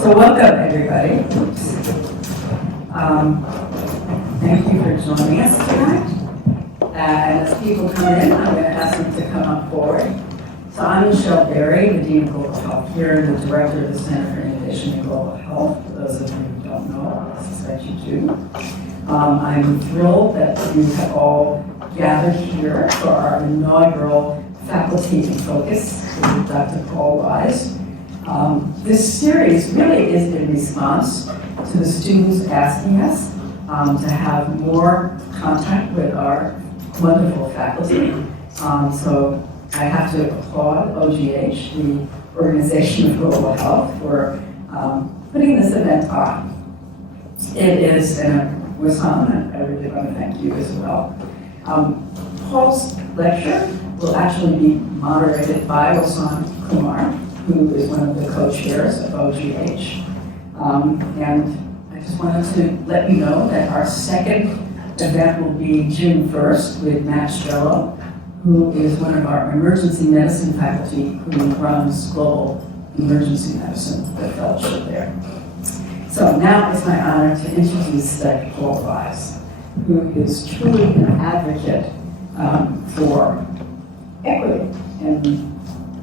So welcome, everybody. Thank you for joining us tonight. And as people come in, I'm going to ask them to come up forward. So I'm Michelle Berry, the Dean of Global Health here, and the Director of the Center for Innovation in Global Health. For those of you who don't know, I suspect you do. I'm thrilled that you have all gathered here for our inaugural Faculty in Focus with Dr. Paul Wise. This series really is in response to the students asking us to have more contact with our wonderful faculty. So I have to applaud OGH, the Organization of Global Health, for putting this event on. It is Wissam, and I really want to thank you as well. Paul's lecture will actually be moderated by Wissam Kumar, who is one of the co-chairs of OGH. And I just wanted to let you know that our second event will be June 1st with Matt Strello, who is one of our emergency medicine faculty who runs global emergency medicine, the fellowship there. So now it's my honor to introduce Dr. Paul Wise, who is truly an advocate for equity. And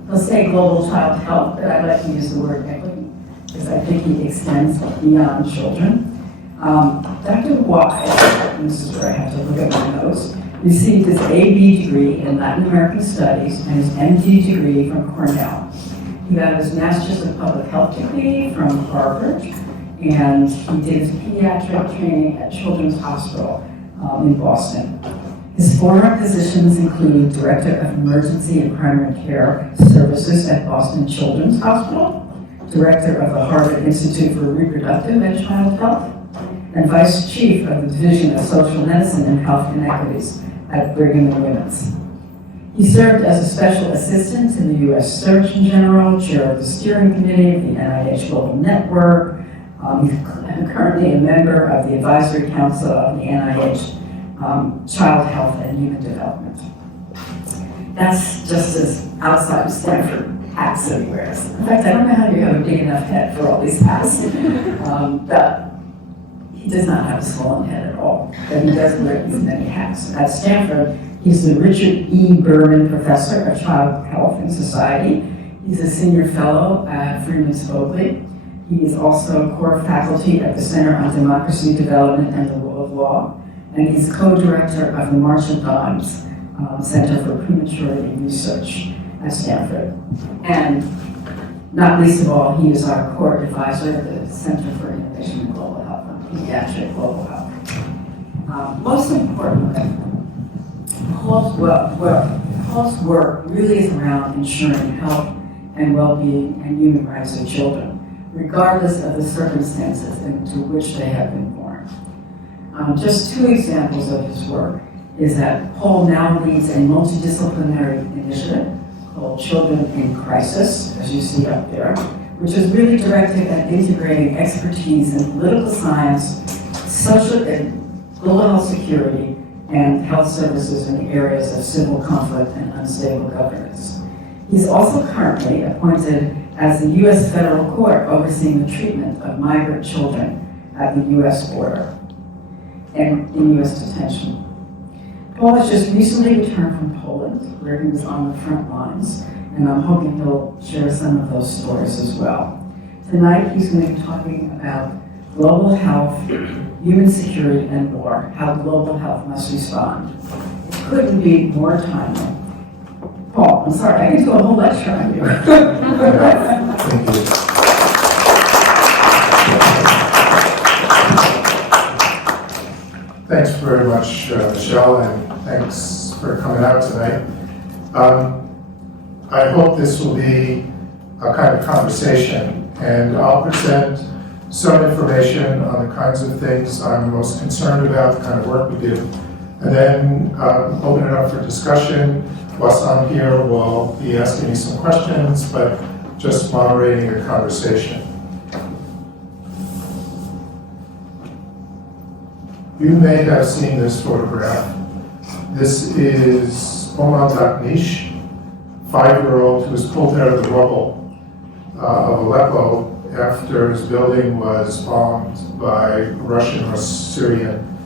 he'll say global child health, but I like to use the word equity because I think he extends beyond children. Dr. Wise, and this is where I have to look at my notes, received his AB degree in Latin American Studies and his MD degree from Cornell. He got his Master's of Public Health degree from Harvard, and he did his pediatric training at Children's Hospital in Boston. His former positions include Director of Emergency and Primary Care Services at Boston Children's Hospital, Director of the Harvard Institute for Reproductive and Child Health, and Vice Chief of the Division of Social Medicine and Health Inequities at Brigham and Women's. He served as a special assistant to the U.S. Surgeon General, chair of the steering committee of the NIH Global Network. He's currently a member of the Advisory Council of the NIH Child Health and Human Development. That's just as outside of Stanford hats that he wears. In fact, I don't know how you have a big enough head for all these hats. But he does not have a swollen head at all, but he does wear these many hats. At Stanford, he's the Richard E. Berman Professor of Child Health and Society. He's a senior fellow at Freeman Spogli. He is also core faculty at the Center on Democracy, Development, and the Rule of Law. And he's co-director of the March of Dimes Center for Prematurity Research at Stanford. And not least of all, he is our core advisor at the Center for Innovation in Global Health, Pediatric Global Health. Most importantly, Paul's work really is around ensuring health and well-being and human rights of children, regardless of the circumstances into which they have been born. Just two examples of his work is that Paul now leads a multidisciplinary initiative called Children in Crisis, as you see up there, which is really directed at integrating expertise in political science, social and global health security, and health services in the areas of civil conflict and unstable governance. He's also currently appointed as the U.S. federal court overseeing the treatment of migrant children at the U.S. border and in U.S. detention. Paul has just recently returned from Poland, where he was on the front lines, and I'm hoping he'll share some of those stories as well. Tonight, he's going to be talking about global health, human security, and more, how global health must respond. It couldn't be more timely. Paul, I'm sorry, I could do a whole lecture on you. Thank you. Thanks very much, Michelle, and thanks for coming out tonight. I hope this will be a kind of conversation, and I'll present some information on the kinds of things I'm most concerned about, the kind of work we do, and then open it up for discussion. Whilst I'm here, we'll be asking you some questions, but just moderating a conversation. You may have seen this photograph. This is Omar Daknish, 5-year-old who was pulled out of the rubble of Aleppo after his building was bombed by Russian or Syrian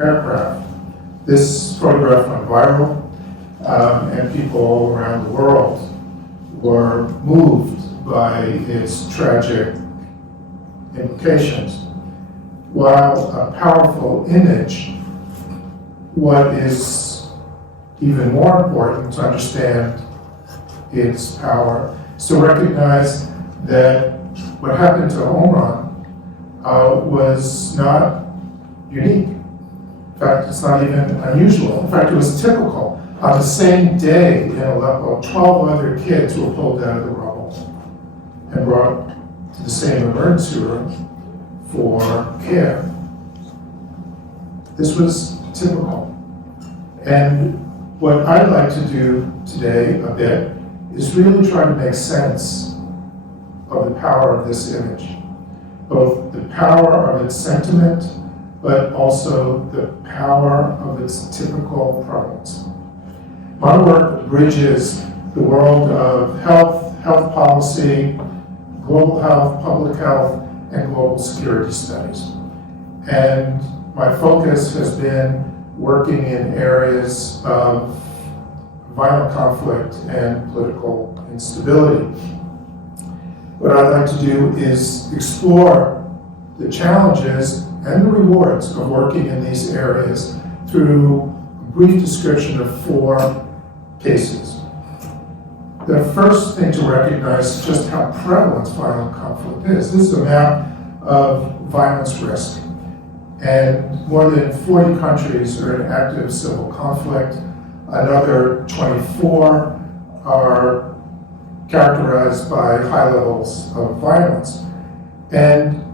aircraft. This photograph went viral, and people around the world were moved by its tragic implications. While a powerful image, what is even more important to understand its power is to recognize that what happened to Omran was not unique. In fact, it's not even unusual. In fact, it was typical. On the same day in Aleppo, 12 other kids were pulled out of the rubble and brought to the same emergency room for care. This was typical. And what I'd like to do today a bit is really try to make sense of the power of this image, both the power of its sentiment, but also the power of its typical prevalence. My work bridges the world of health, health policy, global health, public health, and global security studies. And my focus has been working in areas of violent conflict and political instability. What I'd like to do is explore the challenges and the rewards of working in these areas through a brief description of 4 cases. The first thing to recognize is just how prevalent violent conflict is. This is a map of violence risk. And more than 40 countries are in active civil conflict. Another 24 are characterized by high levels of violence. And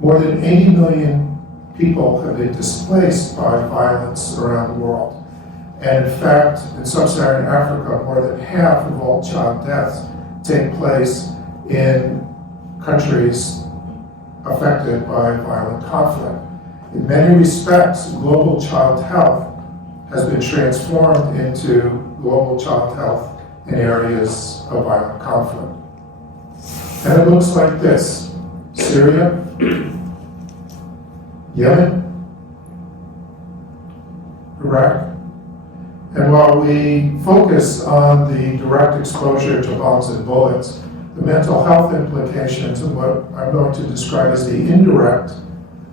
more than 80 million people have been displaced by violence around the world. And in fact, in sub-Saharan Africa, more than half of all child deaths take place in countries affected by violent conflict. In many respects, global child health has been transformed into global child health in areas of violent conflict. And it looks like this: Syria, Yemen, Iraq. And while we focus on the direct exposure to bombs and bullets, the mental health implications of what I'm going to describe as the indirect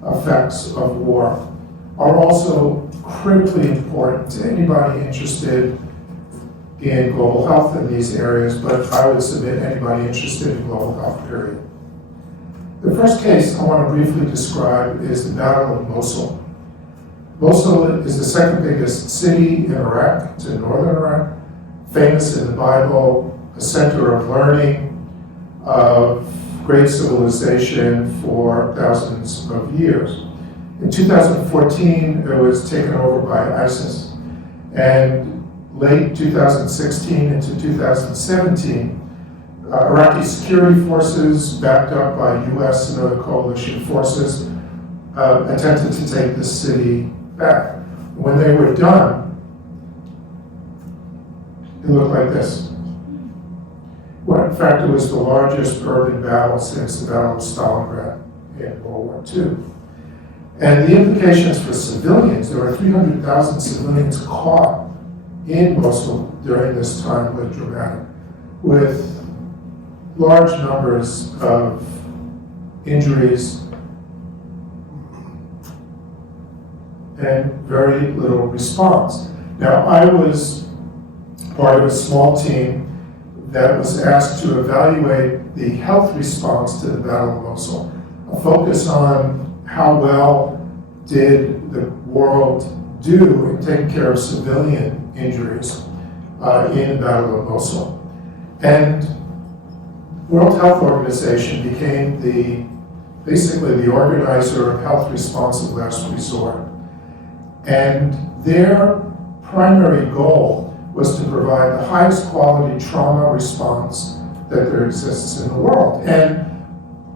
effects of war are also critically important to anybody interested in global health in these areas, but I would submit anybody interested in global health, period. The first case I want to briefly describe is the Battle of Mosul. Mosul is the second biggest city in Iraq. It's in northern Iraq, famous in the Bible, a center of learning, of great civilization for thousands of years. In 2014, it was taken over by ISIS. And late 2016 into 2017, Iraqi security forces, backed up by US and other coalition forces, attempted to take the city back. When they were done, it looked like this. Well, in fact, it was the largest urban battle since the Battle of Stalingrad in World War II. And the implications for civilians, there were 300,000 civilians caught in Mosul during this time, were dramatic, with large numbers of injuries and very little response. Now, I was part of a small team that was asked to evaluate the health response to the Battle of Mosul, a focus on how well did the world do in taking care of civilian injuries in the Battle of Mosul. And World Health Organization became basically the organizer of health response of last resort. And their primary goal was to provide the highest quality trauma response that there exists in the world. And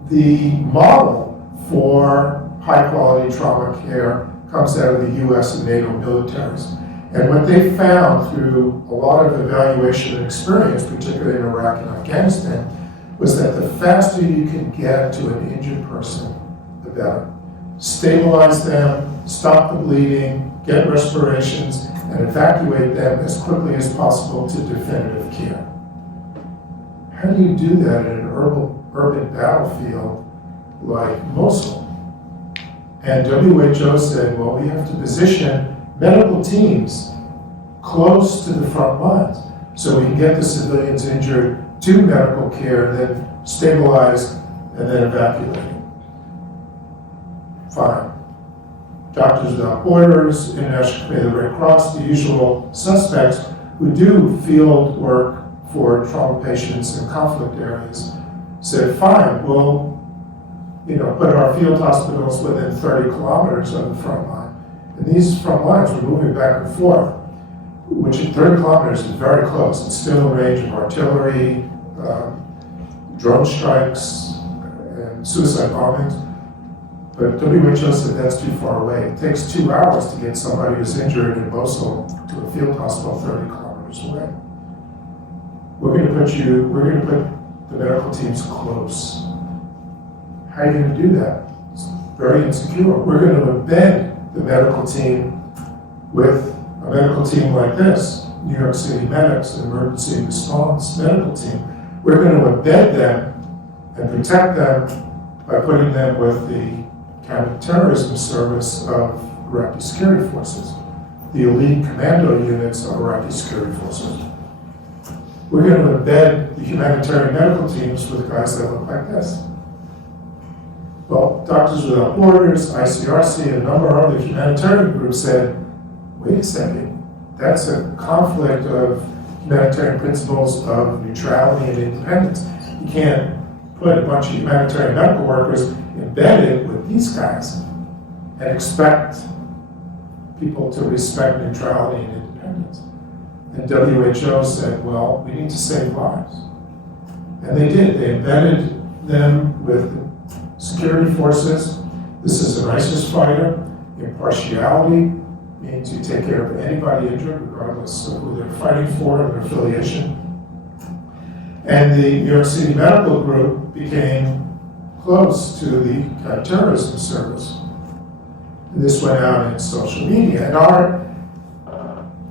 the model for high quality trauma care comes out of the US and NATO militaries. And what they found through a lot of evaluation and experience, particularly in Iraq and Afghanistan, was that the faster you can get to an injured person, the better. Stabilize them, stop the bleeding, get respirations, and evacuate them as quickly as possible to definitive care. How do you do that in an urban battlefield like Mosul? And WHO said, well, we have to position medical teams close to the front lines so we can get the civilians injured to medical care, then stabilized, and then evacuated. Fine. Doctors Without Borders, International Committee of the Red Cross, the usual suspects who do field work for trauma patients in conflict areas, said, fine, we'll put our field hospitals within 30 kilometers of the front line. And these front lines were moving back and forth, which at 30 kilometers is very close. It's still in range of artillery, drone strikes, and suicide bombings. But WHO said that's too far away. It takes 2 hours to get somebody who's injured in Mosul to a field hospital 30 kilometers away. We're going to put the medical teams close. How are you going to do that? It's very insecure. We're going to embed the medical team with a medical team like this, New York City Medics, Emergency Response Medical Team. We're going to embed them and protect them by putting them with the counterterrorism service of Iraqi security forces, the elite commando units of Iraqi security forces. We're going to embed the humanitarian medical teams with guys that look like this. Well, Doctors Without Borders, ICRC, and a number of other humanitarian groups said, wait a second, that's a conflict of humanitarian principles of neutrality and independence. You can't put a bunch of humanitarian medical workers embedded with these guys and expect people to respect neutrality and independence. And WHO said, well, we need to save lives. And they did. They embedded them with security forces. This is an ISIS fighter. Impartiality means you take care of anybody injured, regardless of who they're fighting for and their affiliation. And the New York City Medical Group became close to the counterterrorism service. And this went out in social media. And our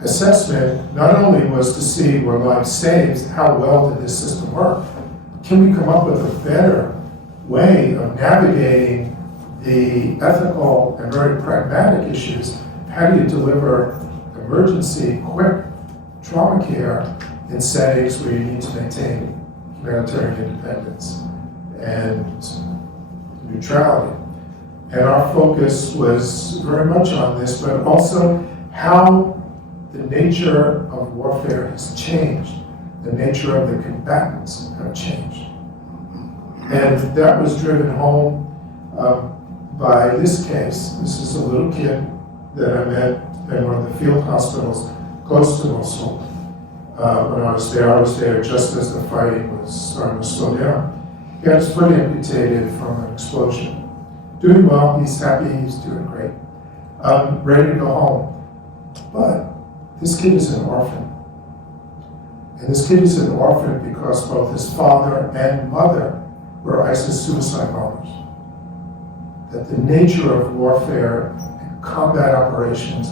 assessment not only was to see were lives saved, how well did this system work? Can we come up with a better way of navigating the ethical and very pragmatic issues? How do you deliver emergency, quick trauma care in settings where you need to maintain humanitarian independence and neutrality? And our focus was very much on this, but also how the nature of warfare has changed. The nature of the combatants have changed. And that was driven home by this case. This is a little kid that I met in one of the field hospitals close to Mosul. When I was there just as the fighting was starting to slow down. He had his foot amputated from an explosion. Doing well, he's happy, he's doing great. Ready to go home. But this kid is an orphan. And this kid is an orphan because both his father and mother were ISIS suicide bombers. That the nature of warfare and combat operations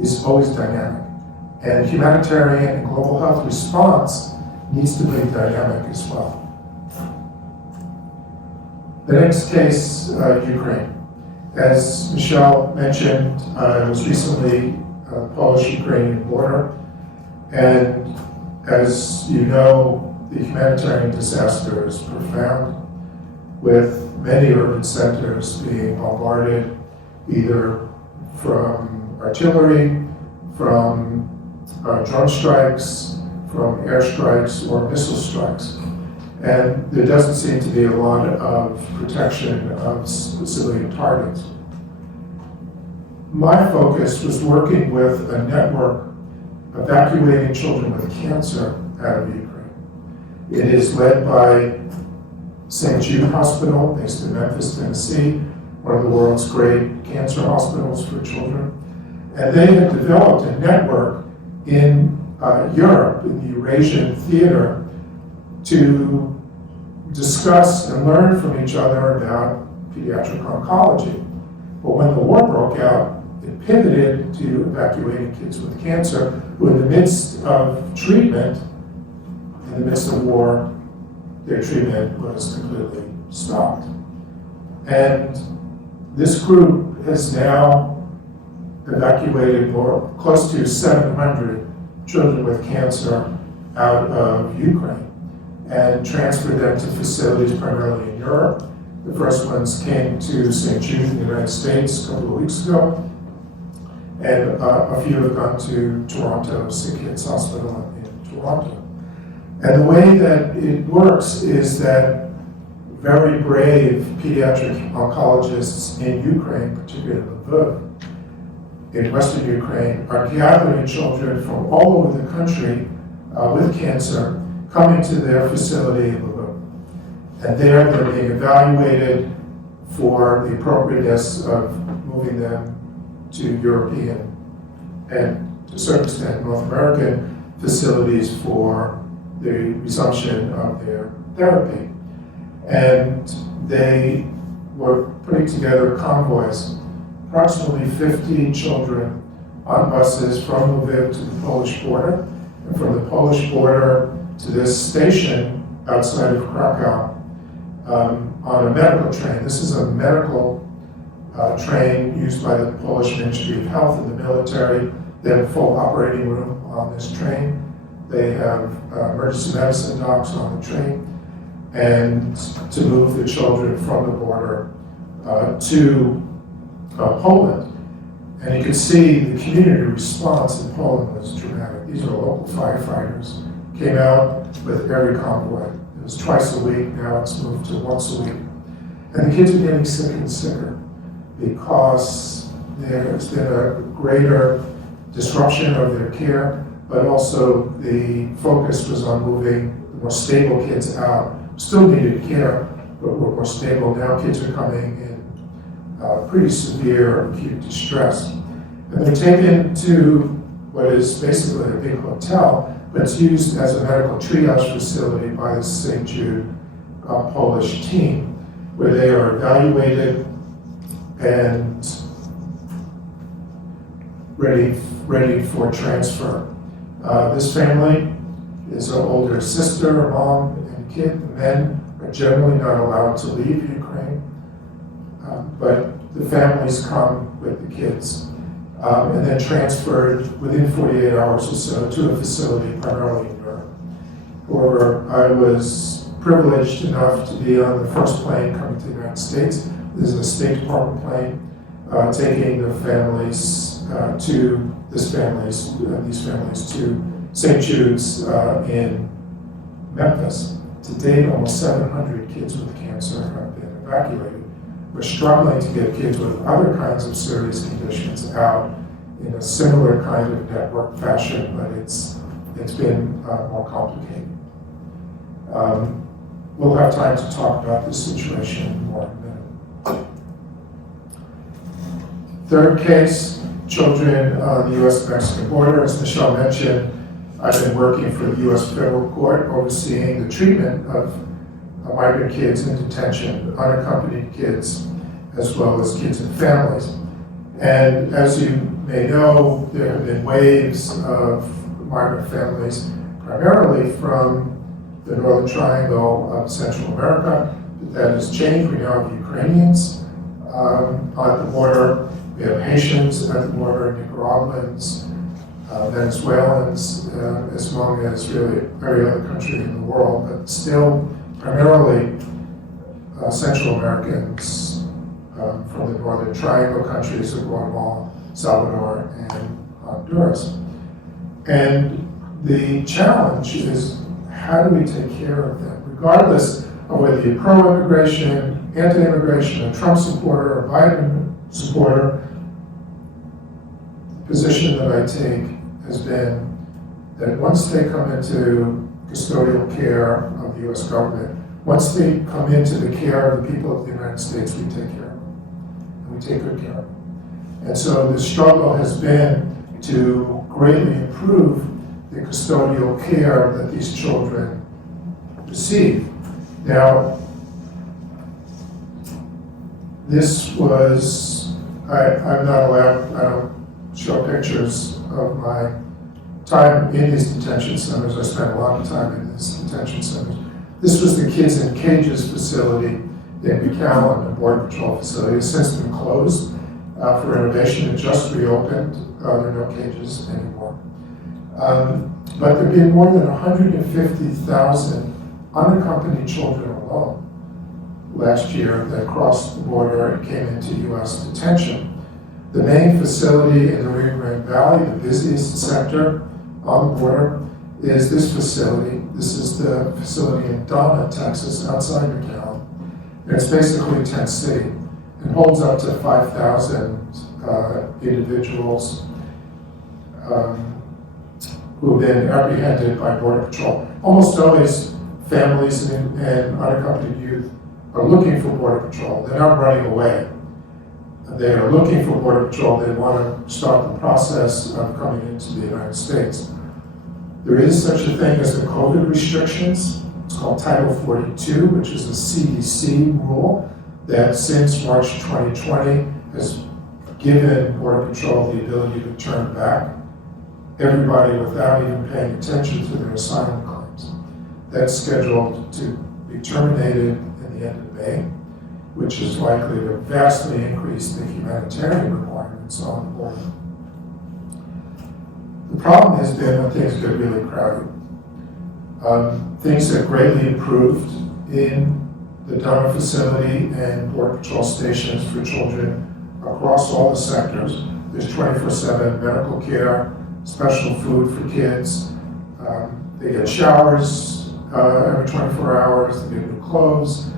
is always dynamic. And humanitarian and global health response needs to be dynamic as well. The next case, Ukraine. As Michelle mentioned, it was recently a Polish-Ukrainian border. And as you know, the humanitarian disaster is profound, with many urban centers being bombarded, either from artillery, from drone strikes, from airstrikes, or missile strikes. And there doesn't seem to be a lot of protection of civilian targets. My focus was working with a network evacuating children with cancer out of Ukraine. It is led by St. Jude Hospital, based in Memphis, Tennessee, one of the world's great cancer hospitals for children. And they have developed a network in Europe, in the Eurasian theater, to discuss and learn from each other about pediatric oncology. But when the war broke out, it pivoted to evacuating kids with cancer who in the midst of treatment, in the midst of war, their treatment was completely stopped. And this group has now evacuated close to 700 children with cancer out of Ukraine and transferred them to facilities primarily in Europe. The first ones came to St. Jude in the United States a couple of weeks ago, and a few have gone to Toronto, Sick Kids Hospital in Toronto. And the way that it works is that very brave pediatric oncologists in Ukraine, particularly Lviv, in Western Ukraine, are gathering children from all over the country with cancer coming to their facility in Lviv. And there they're being evaluated for the appropriateness of moving them to European and to a certain extent North American facilities for the resumption of their therapy. And they were putting together convoys, approximately 50 children on buses from Lviv to the Polish border, and from the Polish border to this station outside of Krakow on a medical train. This is a medical train used by the Polish Ministry of Health and the military. They have a full operating room on this train. They have emergency medicine docs on the train, and to move the children from the border to Poland. And you can see the community response in Poland was dramatic. These are local firefighters, came out with every convoy. It was twice a week, now it's moved to once a week. And the kids are getting sicker and sicker because there's been a greater disruption of their care, but also the focus was on moving the more stable kids out. Still needed care, but were more stable. Now kids are coming in pretty severe acute distress. And they're taken to what is basically a big hotel, but it's used as a medical triage facility by the St. Jude Polish team, where they are evaluated and ready for transfer. This family is an older sister, a mom, and kid. The men are generally not allowed to leave Ukraine, but the families come with the kids and then transferred within 48 hours or so to a facility primarily in Europe. However, I was privileged enough to be on the first plane coming to the United States. This is a State Department plane taking the families these families to St. Jude's in Memphis. To date, almost 700 kids with cancer have been evacuated. We're struggling to get kids with other kinds of serious conditions out in a similar kind of network fashion, but it's been more complicated. We'll have time to talk about this situation more in a minute. Third case, children on the US-Mexican border. As Michelle mentioned, I've been working for the US Federal Court overseeing the treatment of migrant kids in detention, unaccompanied kids, as well as kids and families. And as you may know, there have been waves of migrant families, primarily from the Northern Triangle of Central America. That has changed. We now have Ukrainians at the border. We have Haitians at the border, Nicaraguans, Venezuelans, as well as really every other country in the world, but still primarily Central Americans from the Northern Triangle countries of Guatemala, Salvador, and Honduras. And the challenge is, how do we take care of them? Regardless of whether you're pro-immigration, anti-immigration, a Trump supporter, or Biden supporter, the position that I take has been that once they come into custodial care of the US government, once they come into the care of the people of the United States, we take care of them. And we take good care of them. And so the struggle has been to greatly improve the custodial care that these children receive. Now, this was, I'm not allowed, I don't show pictures of my time in these detention centers. I spent a lot of time in these detention centers. This was the Kids in Cages facility in McAllen, a Border Patrol facility. It's since been closed for renovation. It just reopened. There are no cages anymore. But there have been more than 150,000 unaccompanied children alone last year that crossed the border and came into U.S. detention. The main facility in the Rio Grande Valley, the busiest sector on the border, is this facility. This is the facility in Donna, Texas, outside McAllen. And it's basically a tent city. It holds up to 5,000 individuals who have been apprehended by Border Patrol. Almost always families and unaccompanied youth are looking for Border Patrol. They're not running away. They are looking for Border Patrol. They want to start the process of coming into the United States. There is such a thing as the COVID restrictions. It's called Title 42, which is a CDC rule that since March 2020 has given Border Patrol the ability to turn back everybody without even paying attention to their asylum claims. That's scheduled to be terminated in the end of May, which is likely to vastly increase the humanitarian requirements on the border. The problem has been when things get really crowded. Things have greatly improved in the Donna facility and Border Patrol stations for children across all the sectors. There's 24/7 medical care, special food for kids. They get showers every 24 hours, they get new clothes.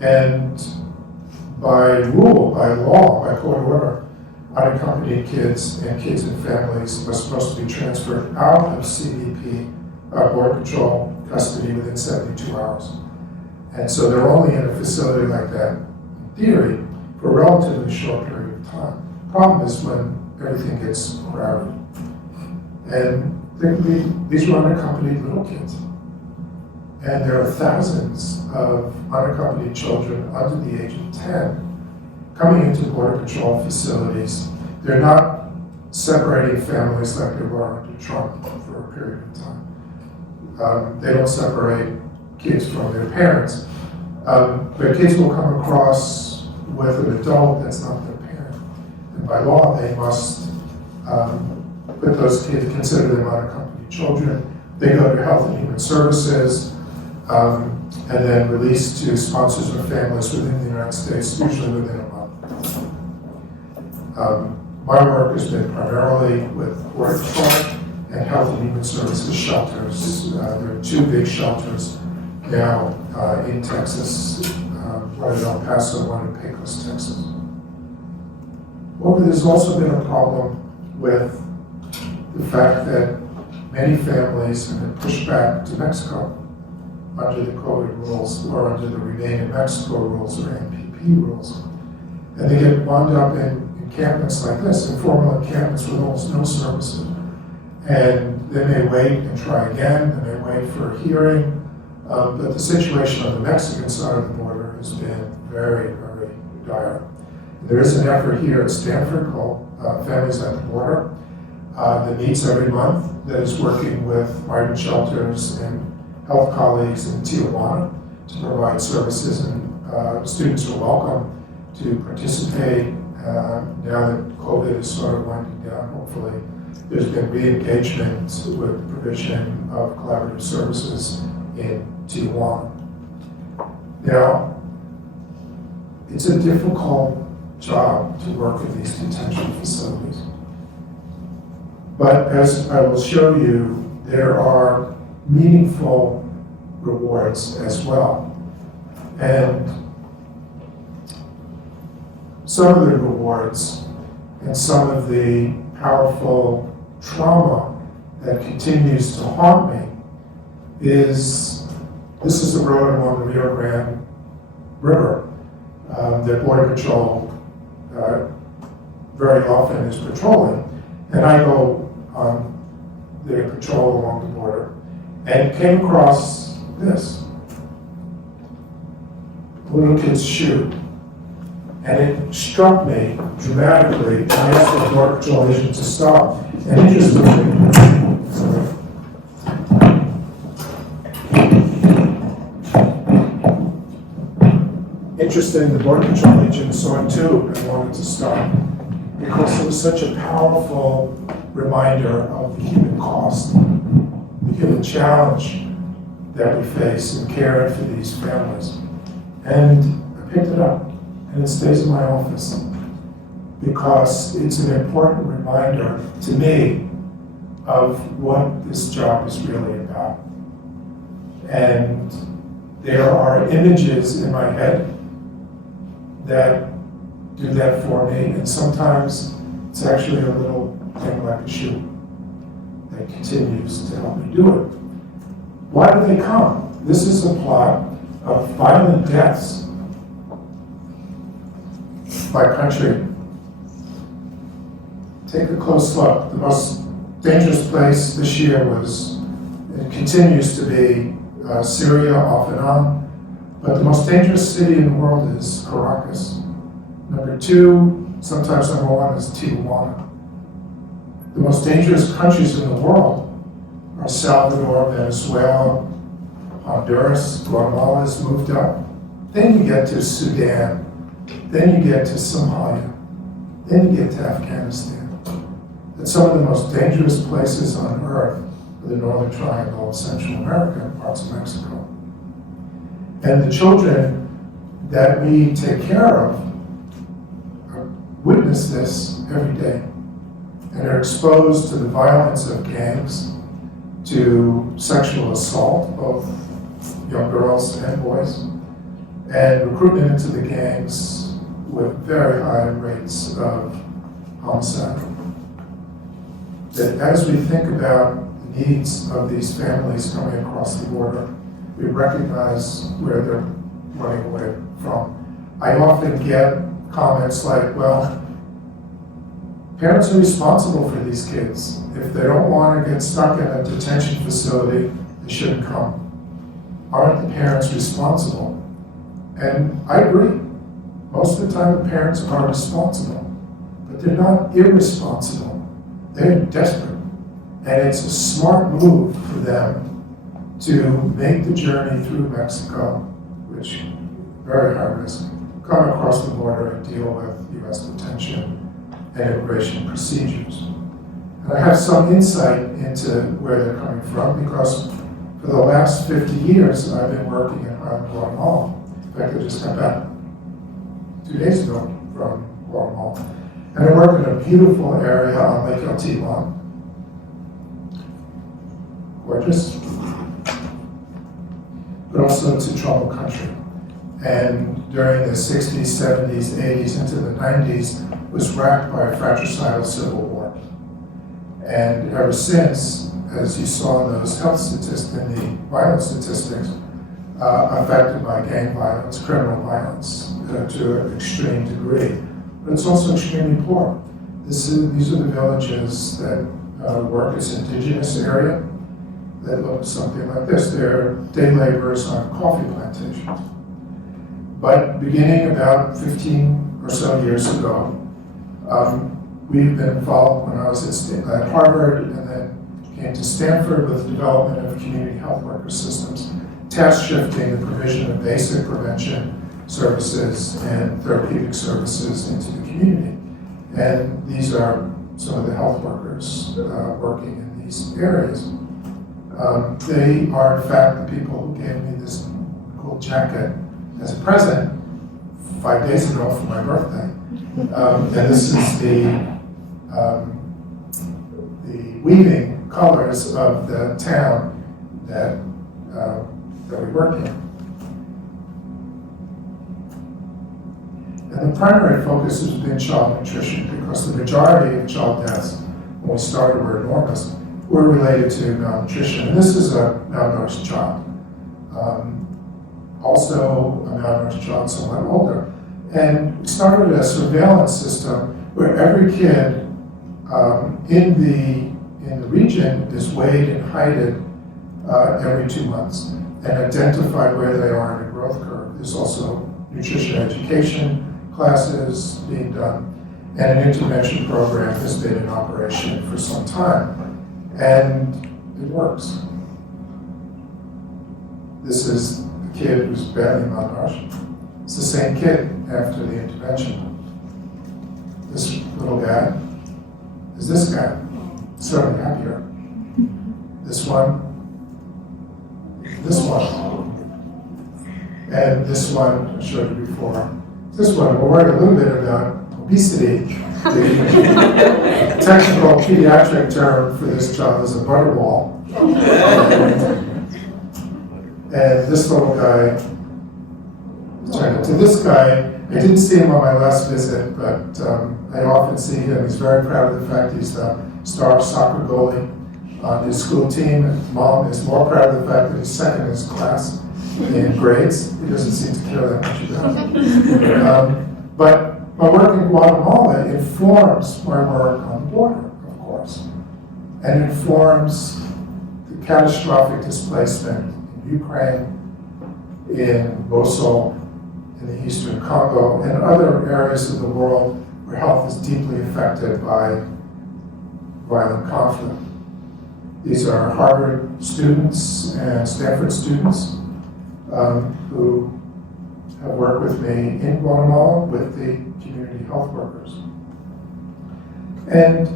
And by rule, by law, by court order, unaccompanied kids and kids and families are supposed to be transferred out of CBP, Border Patrol custody within 72 hours. And so they're only in a facility like that, in theory, for a relatively short period of time. Problem is when everything gets crowded. And these were unaccompanied little kids. And there are thousands of unaccompanied children under the age of 10 coming into Border Patrol facilities. They're not separating families like they were under Trump for a period of time. They don't separate kids from their parents. But kids will come across with an adult that's not their parent. And by law, they must put those kids, consider them unaccompanied children. They go to Health and Human Services, and then released to sponsors or families within the United States, usually within a month. My work has been primarily with Border Patrol and Health and Human Services shelters. There are two big shelters now in Texas, one in El Paso, one in Pecos, Texas. Well, there's also been a problem with the fact that many families have been pushed back to Mexico under the COVID rules or under the Remain in Mexico rules or MPP rules. And they get wound up in encampments like this, informal encampments with almost no services. And they may wait and try again, they may wait for a hearing, but the situation on the Mexican side of the border has been very, very dire. There is an effort here at Stanford called Families at the Border that meets every month that is working with migrant shelters and health colleagues in Tijuana to provide services, and students are welcome to participate now that COVID is sort of winding down, hopefully. There's been re-engagement with the provision of collaborative services in Tijuana. Now, it's a difficult job to work in these detention facilities. But as I will show you, there are meaningful rewards as well. And some of the rewards and some of the powerful trauma that continues to haunt me is, this is the road along the Rio Grande River that Border Patrol very often is patrolling. And I go on their patrol along the border and came across this. a little kid's shoe. And it struck me dramatically, and I asked the Border Patrol agent to stop. And interesting, the Border Patrol agent saw it too and wanted to stop, because it was such a powerful reminder of the human cost, the human challenge that we face in caring for these families. And I picked it up, and it stays in my office, because it's an important reminder to me of what this job is really about. And there are images in my head that do that for me, and sometimes it's actually a little thing like a shoe that continues to help me do it. Why do they come? This is a plot of violent deaths by country. Take a close look. The most dangerous place this year was, it continues to be, Syria off and on, but the most dangerous city in the world is Caracas. Number two, sometimes number one, is Tijuana. The most dangerous countries in the world are Salvador, Venezuela, Honduras, Guatemala has moved up. Then you get to Sudan. Then you get to Somalia. Then you get to Afghanistan. And some of the most dangerous places on earth are the Northern Triangle of Central America and parts of Mexico. And the children that we take care of witness this every day and are exposed to the violence of gangs, to sexual assault, both young girls and boys, and recruitment into the gangs with very high rates of homicide. That as we think about the needs of these families coming across the border, we recognize where they're running away from. I often get comments like, well, parents are responsible for these kids. If they don't want to get stuck in a detention facility, they shouldn't come. Aren't the parents responsible? And I agree. Most of the time the parents are responsible, but they're not irresponsible. They're desperate. And it's a smart move for them to make the journey through Mexico, which is very high risk, come across the border and deal with US detention and immigration procedures. And I have some insight into where they're coming from, because for the last 50 years I've been working in Guatemala. In fact, I just got back 2 days ago from Guatemala. And I work in a beautiful area on Lake El Tijuana. Gorgeous. But also it's a troubled country. And during the 60s, 70s, 80s, into the 90s, was racked by a fratricidal civil war. And ever since, as you saw in those health statistics, in the violence statistics, affected by gang violence, criminal violence, to an extreme degree. But it's also extremely poor. These are the villages that work as indigenous area that look something like this. They're day laborers on coffee plantations. But beginning about 15 or so years ago, we've been involved when I was at Harvard and then came to Stanford with the development of community health worker systems, task shifting the provision of basic prevention services and therapeutic services into the community. And these are some of the health workers working in these areas. They are in fact the people who gave me this cool jacket as a present 5 days ago for my birthday. And this is the weaving colors of the town that we work in. And the primary focus has been child nutrition, because the majority of child deaths when we started were enormous, were related to malnutrition. And this is a malnourished child. Also a malnourished child somewhat older. And we started a surveillance system where every kid in the region is weighed and heighted every 2 months and identified where they are in the growth curve. There's also nutrition education classes being done, and an intervention program has been in operation for some time, and it works. This is a kid who's badly malnourished. It's the same kid after the intervention. This little guy is this guy, certainly happier. This one, and this one I showed you before. This one, we're worried a little bit about obesity. The technical pediatric term for this child is a butterball. And this little guy turned into this guy. I didn't see him on my last visit, but I often see him. He's very proud of the fact he's the star soccer goalie on his school team. And Mom is more proud of the fact that he's second in his class in grades. He doesn't seem to care that much about it. But my work in Guatemala informs my work on the border, of course, and informs the catastrophic displacement in Ukraine, in Mosul, in the eastern Congo, and other areas of the world where health is deeply affected by violent conflict. These are Harvard students and Stanford students who have worked with me in Guatemala with the community health workers. And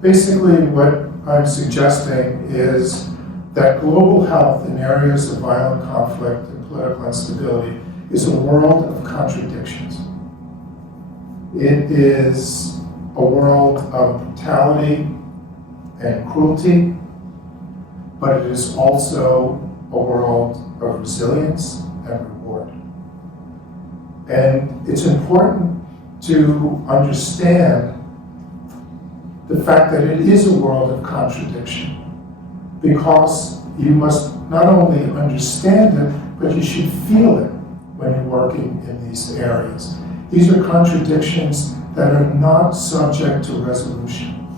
basically what I'm suggesting is that global health in areas of violent conflict and political instability is a world of contradictions. It is a world of brutality and cruelty, but it is also a world of resilience and reward. And it's important to understand the fact that it is a world of contradiction, because you must not only understand it, but you should feel it when you're working in these areas. These are contradictions that are not subject to resolution,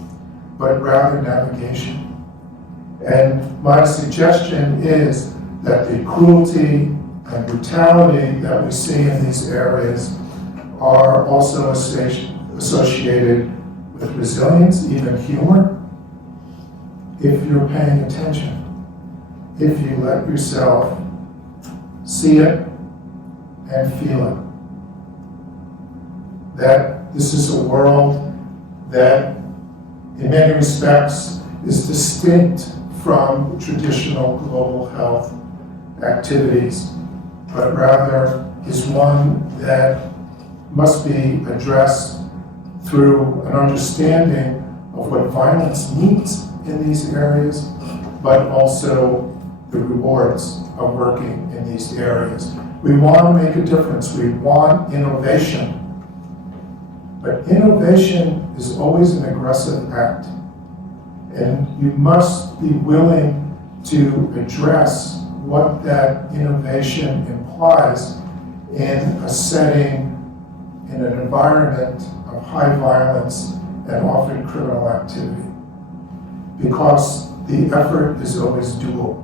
but rather navigation. And my suggestion is that the cruelty and brutality that we see in these areas are also associated with resilience, even humor, if you're paying attention, if you let yourself see it and feel it. That this is a world that, in many respects, is distinct from traditional global health activities, but rather is one that must be addressed through an understanding of what violence means in these areas, but also the rewards of working in these areas. We want to make a difference. We want innovation. But innovation is always an aggressive act. And you must be willing to address what that innovation implies in a setting, in an environment of high violence and often criminal activity. Because the effort is always dual.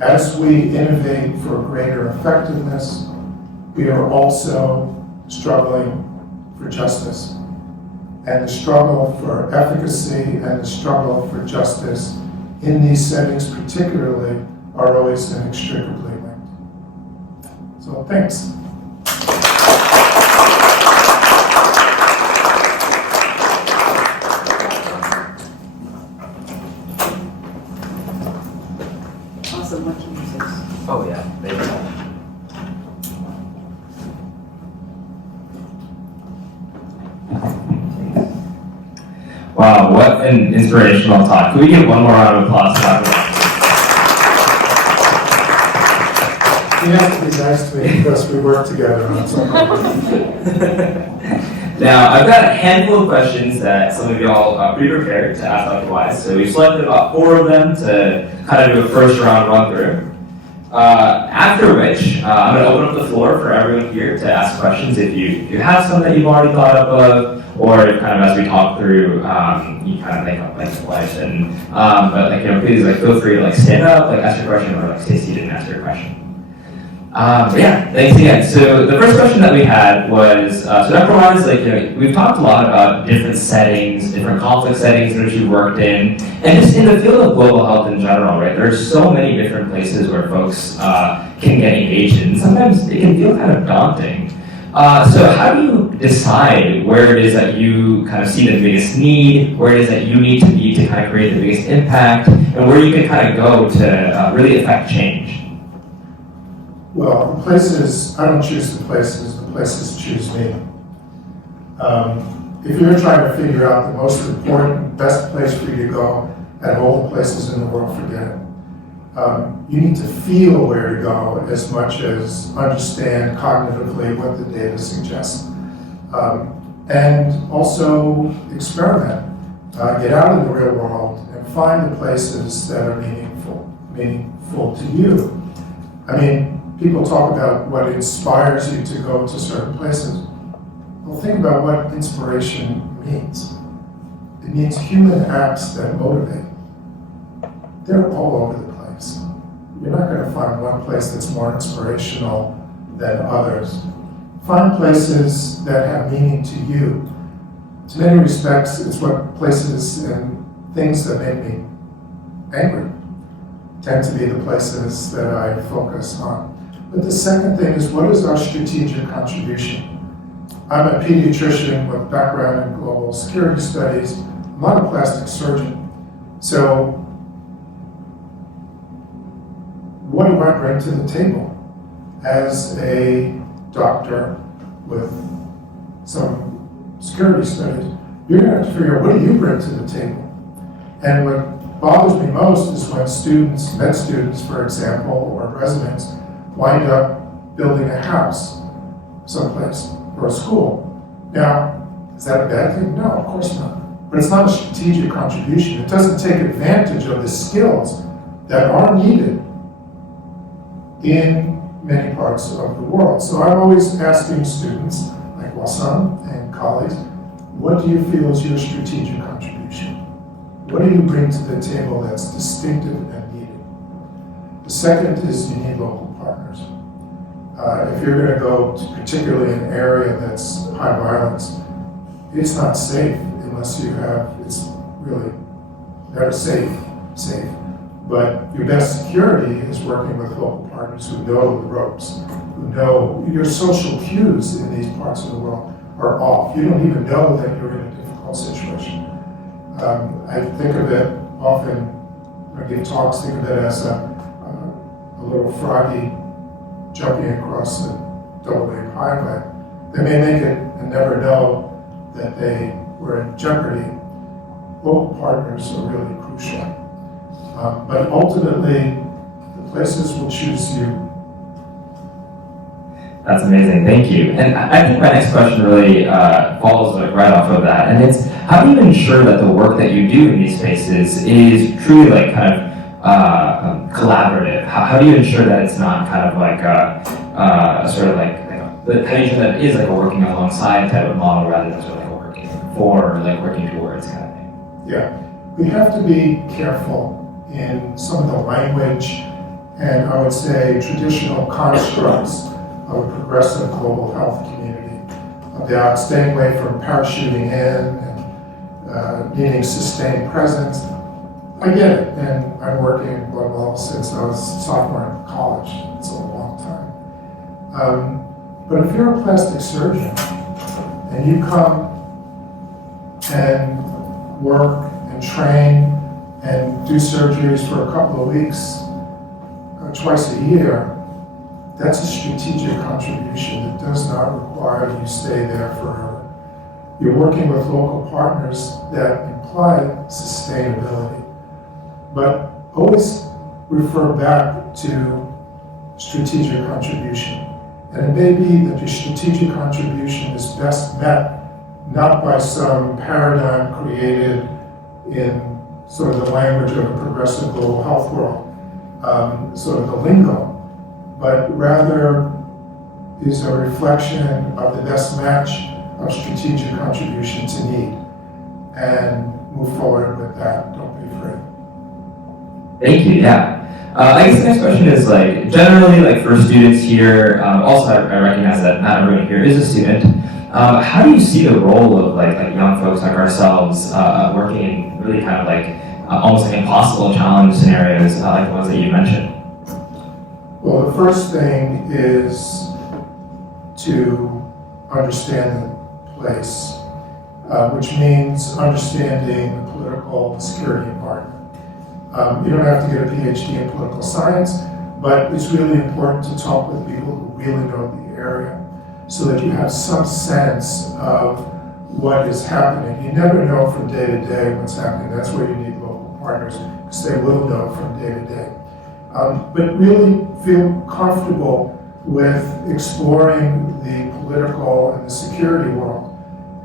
As we innovate for greater effectiveness, we are also struggling for justice. And the struggle for efficacy and the struggle for justice in these settings particularly are always inextricably linked. So thanks. Awesome, what can you say? Oh yeah, thank you. Wow, what an inspirational talk. Can we give one more round of applause to Dr. You have to be nice to me because we work together on something. Now, I've got a handful of questions that some of y'all pre-prepared to ask Dr. Wise. So we selected about 4 of them to kind of do a first round run through. After which, I'm going to open up the floor for everyone here to ask questions if you have some that you've already thought up of, or if kind of as we talk through, you kind of think of like question. But like, please feel free to stand up, ask your question, or stay seated and ask your question. Yeah, thanks again. So the first question that we had was, so Dr. Wise, like, you know, we've talked a lot about different settings, different conflict settings in which you've worked in, and just in the field of global health in general, right? There's so many different places where folks can get engaged in. Sometimes it can feel kind of daunting. So how do you decide where it is that you kind of see the biggest need, where it is that you need to be to kind of create the biggest impact, and where you can kind of go to really affect change? Well, the places, I don't choose the places choose me. If you're trying to figure out the most important, best place for you to go, out of all the places in the world, forget it. You need to feel where to go as much as understand cognitively what the data suggests. And also experiment. Get out in the real world and find the places that are meaningful to you. I mean, people talk about what inspires you to go to certain places. Well, think about what inspiration means. It means human acts that motivate. They're all over the place. You're not going to find one place that's more inspirational than others. Find places that have meaning to you. To many respects, it's what places and things that make me angry tend to be the places that I focus on. But the second thing is, what is our strategic contribution? I'm a pediatrician with background in global security studies. I'm not a plastic surgeon. So what do I bring to the table as a doctor with some security studies? You're going to have to figure out, what do you bring to the table? And what bothers me most is when students, med students, for example, or residents, wind up building a house someplace or a school. Now, is that a bad thing? No, of course not. But it's not a strategic contribution. It doesn't take advantage of the skills that are needed in many parts of the world. So I'm always asking students, like Wassam and colleagues, what do you feel is your strategic contribution? What do you bring to the table that's distinctive and needed? The second is you need local partners. If you're going to go to particularly an area that's high violence, it's not safe unless you have, it's really never safe. But your best security is working with local partners who know the ropes, who know your social cues in these parts of the world are off. You don't even know that you're in a difficult situation. I think of it often when I give talks, think of it as a little froggy jumping across a double-lane highway. They may make it and never know that they were in jeopardy. Local partners are really crucial. But ultimately, the places will choose you. That's amazing, thank you. And I think my next question really follows right off of that, and it's, how do you ensure that the work that you do in these spaces is truly like kind of collaborative? How do you ensure that it's not kind of like a sort of like how do you ensure that it is like a working alongside type of model rather than sort of like a working for or like working towards kind of thing? Yeah, we have to be careful in some of the language and I would say traditional constructs of a progressive global health community about staying away from parachuting in and needing sustained presence. I get it, and I'm working in global health since I was a sophomore in college. It's a long time. But if you're a plastic surgeon and you come and work and train and do surgeries for a couple of weeks, twice a year, that's a strategic contribution that does not require you stay there forever. You're working with local partners that imply sustainability. But always refer back to strategic contribution. And it may be that your strategic contribution is best met not by some paradigm created in sort of the language of a progressive global health world, sort of the lingo, but rather is a reflection of the best match of strategic contribution to need. And move forward with that, don't be afraid. Thank you, yeah. I guess the next question is like generally like for students here. Also, I recognize that not everyone here is a student. How do you see the role of like young folks like ourselves working in really kind of like almost like impossible challenge scenarios like the ones that you mentioned? Well, the first thing is to understand the place, which means understanding the political security environment. You don't have to get a PhD in political science, but it's really important to talk with people who really know the area so that you have some sense of what is happening. You never know from day to day what's happening. That's where you need local partners, because they will know from day to day. But really feel comfortable with exploring the political and the security world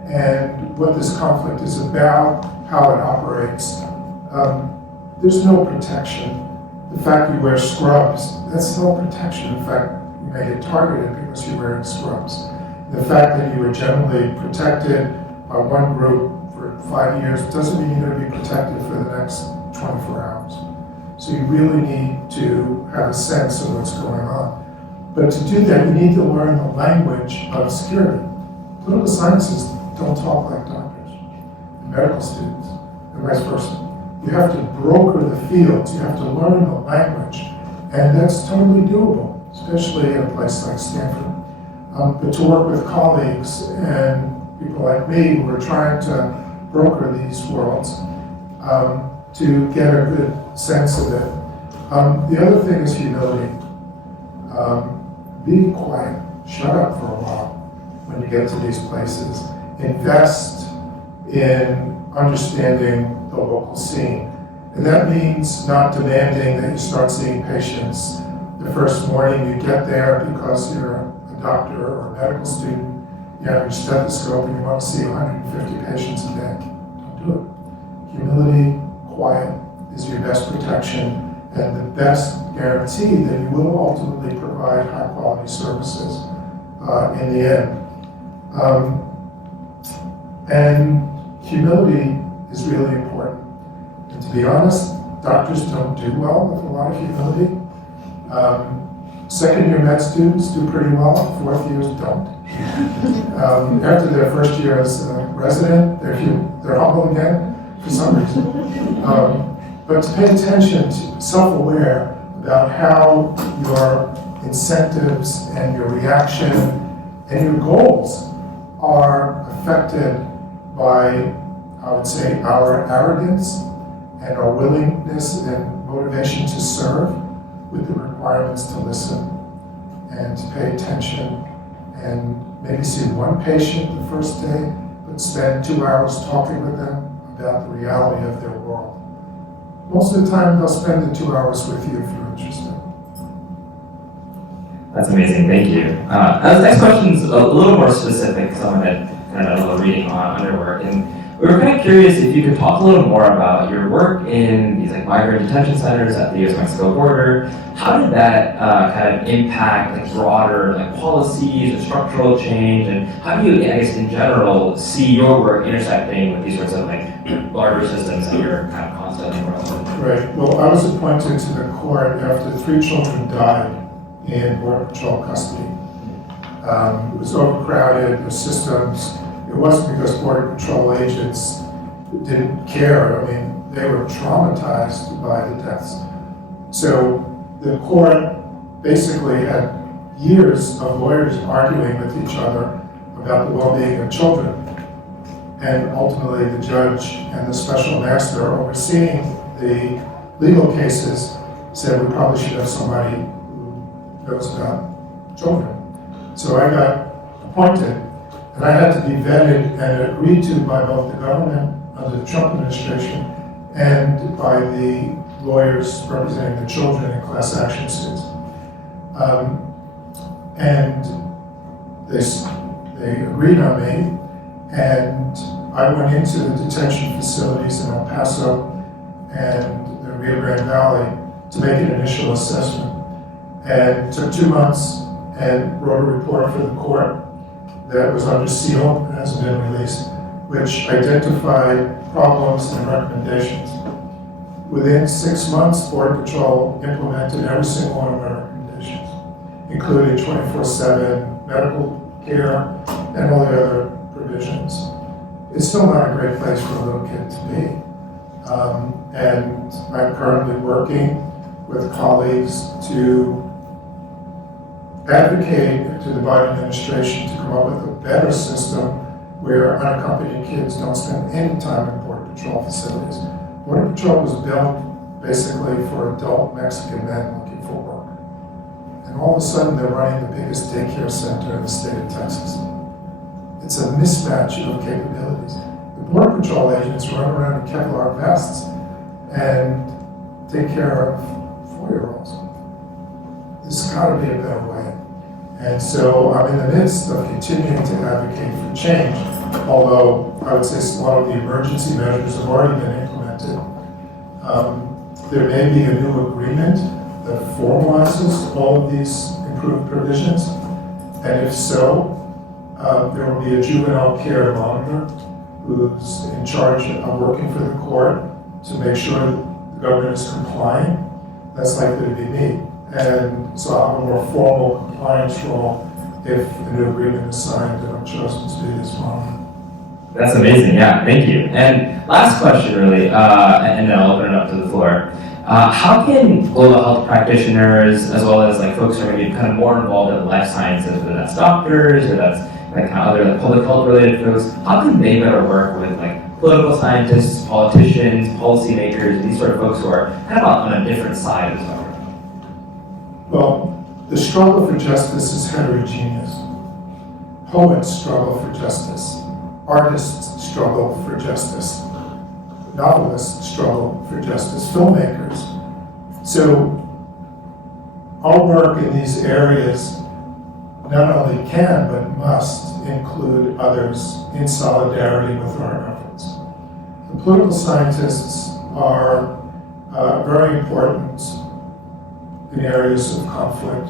and what this conflict is about, how it operates. There's no protection. The fact you wear scrubs, that's no protection. In fact, you may get targeted because you're wearing scrubs. The fact that you were generally protected by one group for 5 years doesn't mean you're going to be protected for the next 24 hours. So you really need to have a sense of what's going on. But to do that, you need to learn the language of security. Political sciences don't talk like doctors, and medical students, and vice versa. You have to broker the fields, you have to learn the language, and that's totally doable, especially in a place like Stanford. But to work with colleagues and people like me who are trying to broker these worlds, to get a good sense of it. The other thing is humility. Be quiet, shut up for a while when you get to these places. Invest in understanding the local scene. And that means not demanding that you start seeing patients the first morning you get there because you're a doctor or a medical student, you have your stethoscope and you want to see 150 patients a day. Don't do it. Humility, quiet is your best protection and the best guarantee that you will ultimately provide high quality services in the end. And humility is really important. And to be honest, doctors don't do well with a lot of humility. Second year med students do pretty well, fourth years don't. After their first year as a resident, they're humble again for some reason. But to pay attention, to self-aware about how your incentives and your reaction and your goals are affected by, I would say, our arrogance and our willingness and motivation to serve with the requirements to listen and to pay attention and maybe see one patient the first day, but spend 2 hours talking with them about the reality of their world. Most of the time, they'll spend the 2 hours with you if you're interested. That's amazing, thank you. The next question is a little more specific. Someone had kind of done a little reading on underwork, and we were kind of curious if you could talk a little more about your work in these like migrant detention centers at the U.S.-Mexico border. How did that kind of impact like broader like policies or structural change, and how do you, I guess, in general, see your work intersecting with these sorts of like larger systems that you're kind of constantly working with? Right. Well, I was appointed to the court after 3 children died in Border Patrol custody. It was overcrowded, the systems. It wasn't because Border Patrol agents didn't care. I mean, they were traumatized by the deaths. So the court basically had years of lawyers arguing with each other about the well-being of children. And ultimately, the judge and the special master overseeing the legal cases said we probably should have somebody who knows about children. So I got appointed. And I had to be vetted and agreed to by both the government under the Trump administration and by the lawyers representing the children in class action suits. And they agreed on me, and I went into the detention facilities in El Paso and the Rio Grande Valley to make an initial assessment. And it took 2 months and wrote a report for the court that was under seal and hasn't been released, which identified problems and recommendations. within 6 months, Border Patrol implemented every single one of our recommendations, including 24/7 medical care and all the other provisions. It's still not a great place for a little kid to be. And I'm currently working with colleagues to advocate to the Biden administration to come up with a better system where unaccompanied kids don't spend any time in Border Patrol facilities. Border Patrol was built basically for adult Mexican men looking for work. And all of a sudden they're running the biggest daycare center in the state of Texas. It's a mismatch of capabilities. The Border Patrol agents run around in Kevlar vests and take care of 4-year-olds. There's got to be a better way. And so I'm in the midst of continuing to advocate for change, although I would say a lot of the emergency measures have already been implemented. There may be a new agreement that formalizes all of these improved provisions, and if so, there will be a juvenile care monitor who's in charge of working for the court to make sure the government is complying. That's likely to be me. And so I'll have a more formal compliance role if the new agreement is signed and I'm chosen to be this monitor. That's amazing, yeah, thank you. And last question really, and then I'll open it up to the floor. How can global health practitioners, as well as like folks who are maybe kind of more involved in life sciences, whether that's doctors or that's like kind of other like public health related folks, how can they better work with like political scientists, politicians, policymakers, these sort of folks who are kind of on a different side of the spectrum? Well, the struggle for justice is heterogeneous. Poets struggle for justice. Artists struggle for justice. Novelists struggle for justice. Filmmakers. So our work in these areas not only can but must include others in solidarity with our efforts. The political scientists are very important in areas of conflict.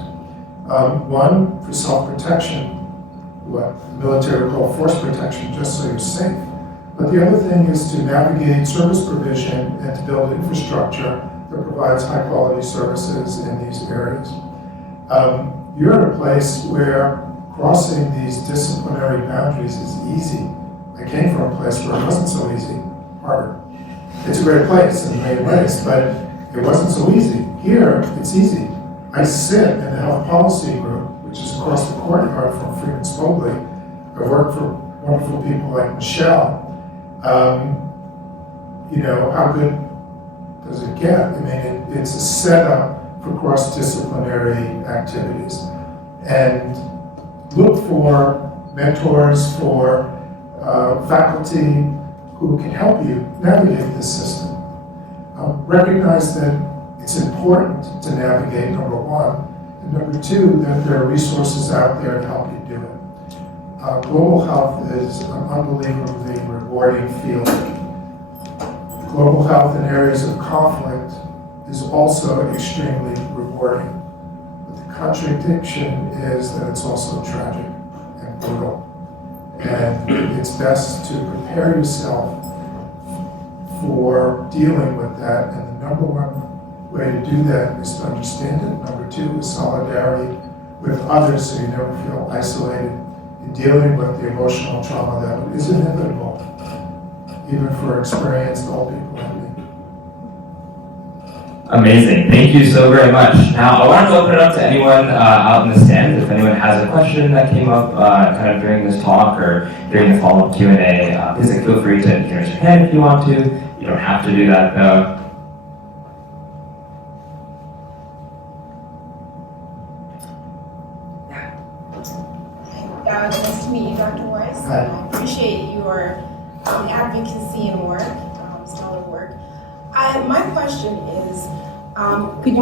One, for self-protection, what the military call force protection, just so you're safe. But the other thing is to navigate service provision and to build infrastructure that provides high-quality services in these areas. You're at a place where crossing these disciplinary boundaries is easy. I came from a place where it wasn't so easy, harder. It's a great place in many ways, but it wasn't so easy. Here, it's easy. I sit in the health policy group, which is across the courtyard from Freeman Spogli. I work for wonderful people like Michelle. How good does it get? I mean, it's a setup for cross-disciplinary activities. And look for mentors, for faculty who can help you navigate this system. Recognize that it's important to navigate, number one, and number two, that there are resources out there to help you do it. Global health is an unbelievably rewarding field. Global health in areas of conflict is also extremely rewarding. But the contradiction is that it's also tragic and brutal. And it's best to prepare yourself for dealing with that, and the number one way to do that is to understand it. Number two is solidarity with others so you never feel isolated in dealing with the emotional trauma that is inevitable, even for experienced old people like me. Amazing, thank you so very much. Now I wanted to open it up to anyone out in the stand. If anyone has a question that came up kind of during this talk or during the follow-up Q&A, please feel free to raise your hand if you want to. You don't have to do that though. Nice to meet you, Dr. Weiss. Hi. I appreciate your advocacy and work, stellar work. My question is, Could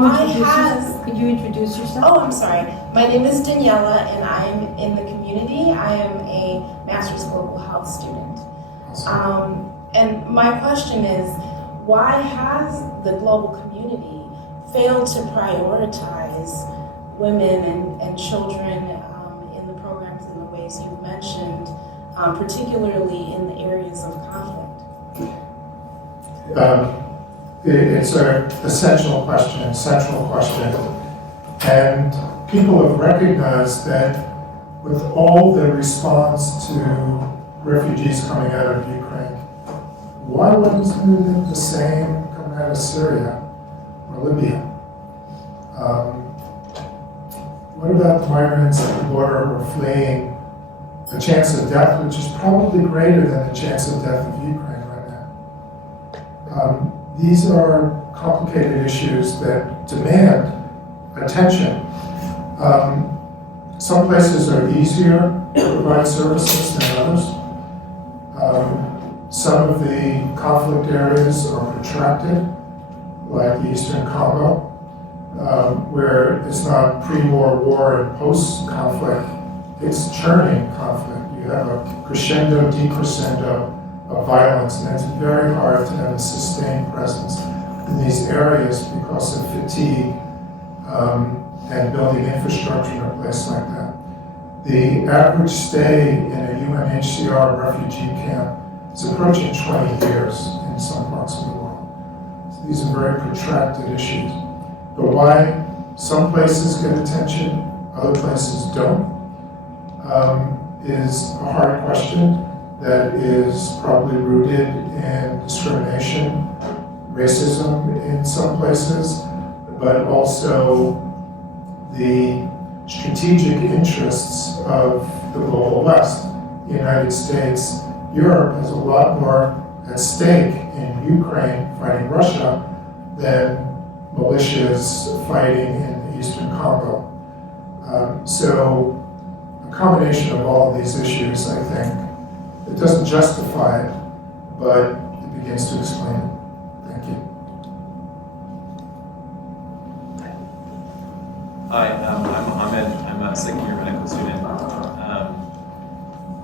you introduce yourself? Oh, I'm sorry. My name is Daniela, and I'm in the community. I am a Master's Global Health student. And my question is, why has the global community failed to prioritize women and children in the programs in the ways you've mentioned, particularly in the areas of conflict? It's an essential question, central question. And people have recognized that with all the response to refugees coming out of Ukraine, why wasn't it the same coming out of Syria or Libya? What about the migrants at the border who are fleeing the chance of death, which is probably greater than the chance of death of Ukraine right now? These are complicated issues that demand attention. Some places are easier to provide services than others. Some of the conflict areas are protracted, like the Eastern Congo, where it's not pre-war, war, and post-conflict, it's churning conflict. You have a crescendo, decrescendo of violence, and it's very hard to have a sustained presence in these areas because of fatigue and building infrastructure in a place like that. The average stay in a UNHCR refugee camp is approaching 20 years in some parts of the world. So these are very protracted issues. But why some places get attention, other places don't, is a hard question that is probably rooted in discrimination, racism in some places, but also the strategic interests of the global West. The United States, Europe has a lot more at stake in Ukraine fighting Russia than militias fighting in the Eastern Congo. So a combination of all of these issues, I think, it doesn't justify it, but it begins to explain it. Thank you. Hi, I'm Ahmed. I'm a second-year medical student.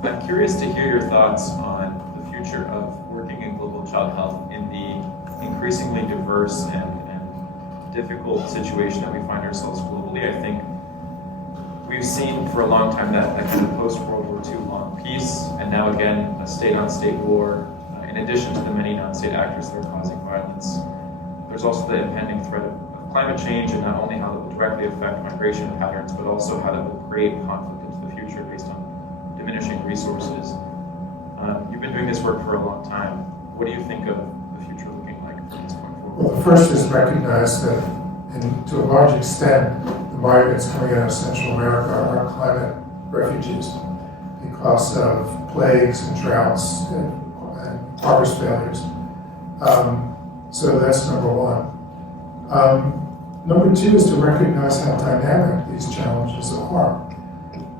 I'm curious to hear your thoughts on the future of working in global child health in the increasingly diverse and difficult situation that we find ourselves globally. I think we've seen for a long time that kind of post-World War II long peace, and now again a state-on-state war, in addition to the many non-state actors that are causing violence. There's also the impending threat of climate change, and not only how that will directly affect migration patterns, but also how that will create conflict into the future based on diminishing resources. You've been doing this work for a long time. What do you think of the future looking like from this point forward? Well, the first is recognize that, to a large extent, the migrants coming out of Central America are climate refugees because of plagues and droughts and harvest failures. So that's number one. Number two is to recognize how dynamic these challenges are.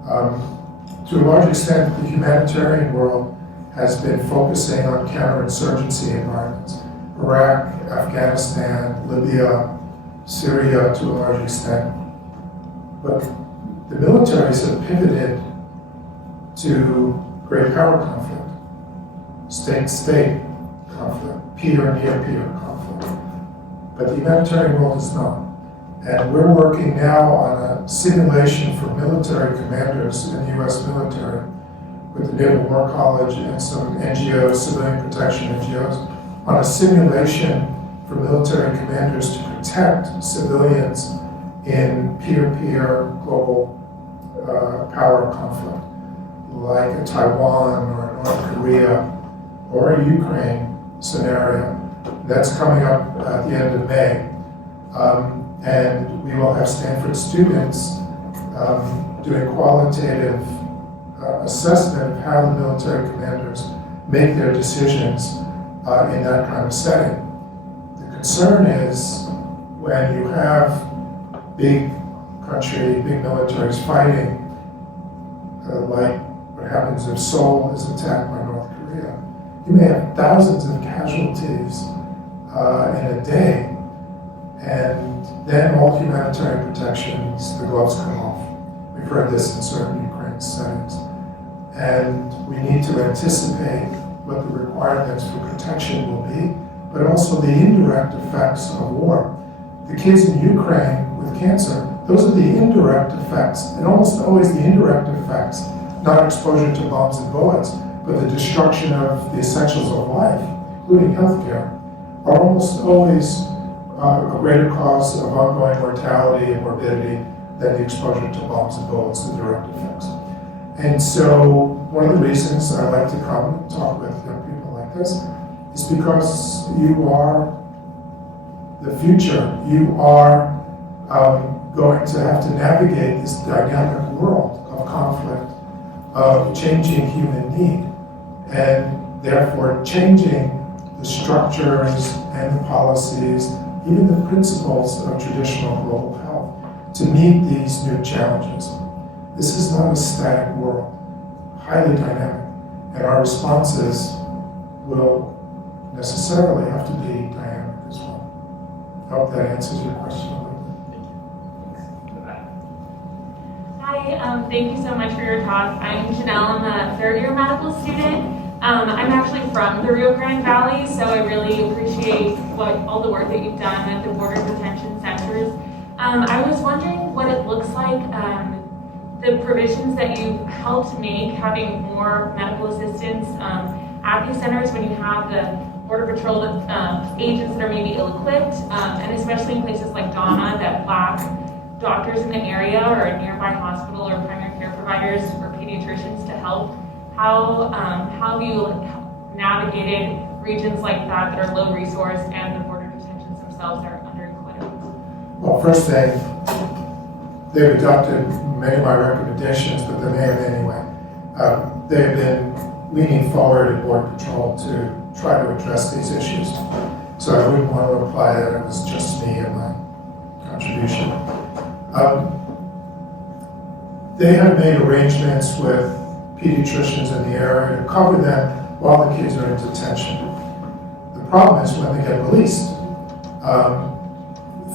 To a large extent, the humanitarian world has been focusing on counterinsurgency environments. Iraq, Afghanistan, Libya, Syria to a large extent. But the militaries have pivoted to great power conflict, state-state conflict, peer-near-peer conflict. But the humanitarian world is not. And we're working now on a simulation for military commanders in the US military with the Naval War College and some NGOs, civilian protection NGOs, on a simulation for military commanders to protect civilians in peer-to-peer global power conflict, like a Taiwan or a North Korea or a Ukraine scenario. That's coming up at the end of May. And we will have Stanford students doing qualitative assessment of how the military commanders make their decisions in that kind of setting. The concern is when you have big country, big militaries fighting, like what happens if Seoul is attacked by North Korea, you may have thousands of casualties in a day, and then all humanitarian protections, the gloves come off. We've heard this in certain Ukraine settings. And we need to anticipate what the requirements for protection will be, but also the indirect effects of war. The kids in Ukraine with cancer, those are the indirect effects, and almost always the indirect effects, not exposure to bombs and bullets, but the destruction of the essentials of life, including healthcare, are almost always a greater cause of ongoing mortality and morbidity than the exposure to bombs and bullets and direct effects. And so one of the reasons I like to come and talk with young people like this is because you are the future. You are going to have to navigate this dynamic world of conflict, of changing human need, and therefore changing the structures and the policies, even the principles of traditional global health to meet these new challenges. This is not a static world, highly dynamic, and our responses will necessarily have to be dynamic as well. I hope that answers your question a little bit. Hi, thank you so much for your talk. I'm Janelle, I'm a third-year medical student. I'm actually from the Rio Grande Valley, so I really appreciate all the work that you've done at the border detention centers. I was wondering what it looks like, the provisions that you've helped make, having more medical assistance at these centers when you have the Border Patrol agents that are maybe ill-equipped, and especially in places like Donna that lack doctors in the area or a nearby hospital or primary care providers or pediatricians to help. How have you navigated regions like that are low resource and the border detentions themselves are under-equipped? Well, first thing, they've adopted many of my recommendations, but they may have anyway. They've been leaning forward at Border Patrol to try to address these issues. So I wouldn't want to imply that it was just me and my contribution. They have made arrangements with pediatricians in the area to cover them while the kids are in detention. The problem is when they get released.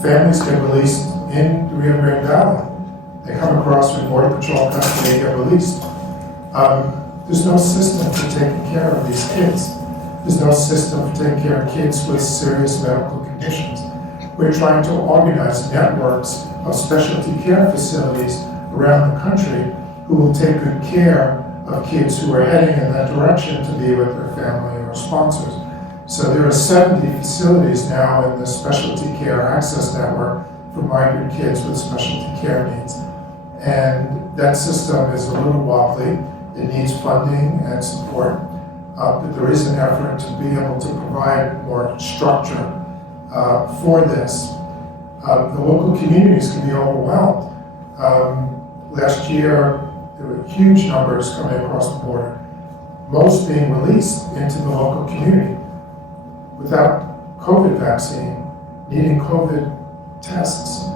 Families get released in the Rio Grande Valley. They come across from Border Patrol custody, they get released. There's no system for taking care of these kids. There's no system for taking care of kids with serious medical conditions. We're trying to organize networks of specialty care facilities around the country who will take good care of kids who are heading in that direction to be with their family or sponsors. So there are 70 facilities now in the Specialty Care Access Network for migrant kids with specialty care needs. And that system is a little wobbly. It needs funding and support, but there is an effort to be able to provide more structure for this. The local communities can be overwhelmed. Last year, there were huge numbers coming across the border, most being released into the local community without COVID vaccine, needing COVID tests.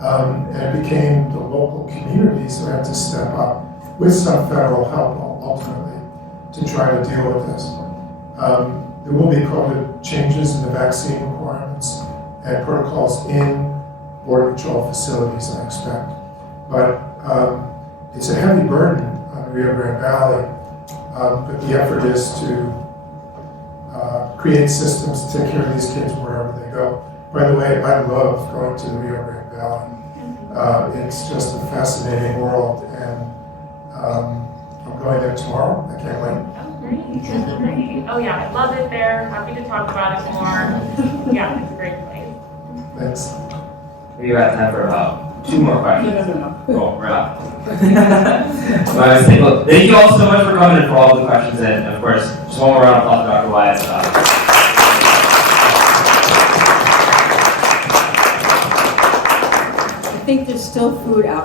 And it became the local communities who had to step up with some federal help ultimately to try to deal with this. There will be COVID changes in the vaccine requirements and protocols in Border Patrol facilities, I expect. But it's a heavy burden on the Rio Grande Valley, but the effort is to create systems to take care of these kids wherever they go. By the way, I love going to the Rio Grande Valley. It's just a fascinating world, and I'm going there tomorrow. I can't wait. Oh, great. That's great. Oh, yeah, I love it there. Happy to talk about it more. Yeah, it's a great place. Thanks. We have time for about 2 more questions. No. Cool, we're up. Well, thank you all so much for coming and for all the questions, and of course, just one more round of applause for Dr. Wise. I think there's still food out.